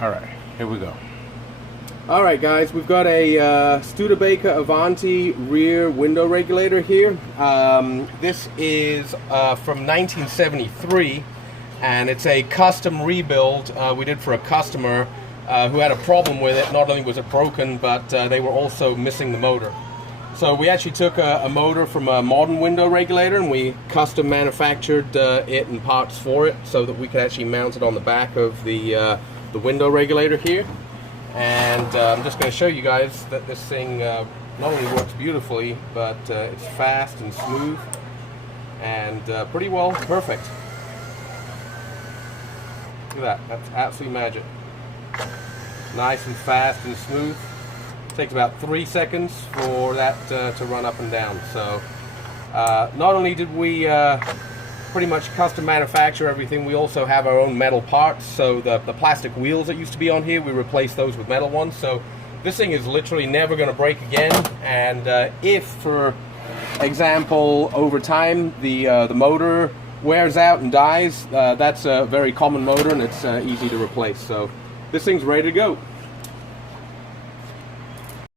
Alright, here we go. Alright guys, we've got a Studebaker Avanti rear window regulator here. This is from 1973, and it's a custom rebuild we did for a customer who had a problem with it. Not only was it broken, but they were also missing the motor. So we actually took a motor from a modern window regulator and we custom manufactured it and parts for it so that we could actually mount it on the back of the window regulator here. And I'm just going to show you guys that this thing not only works beautifully, but it's fast and smooth and pretty well perfect. Look at that, that's absolutely magic. Nice and fast and smooth. Takes about 3 seconds for that to run up and down. So not only did we pretty much custom manufacture everything, we also have our own metal parts. So the plastic wheels that used to be on here, we replaced those with metal ones. So this thing is literally never going to break again. And if, for example, over time the motor wears out and dies, that's a very common motor and it's easy to replace. So this thing's ready to go.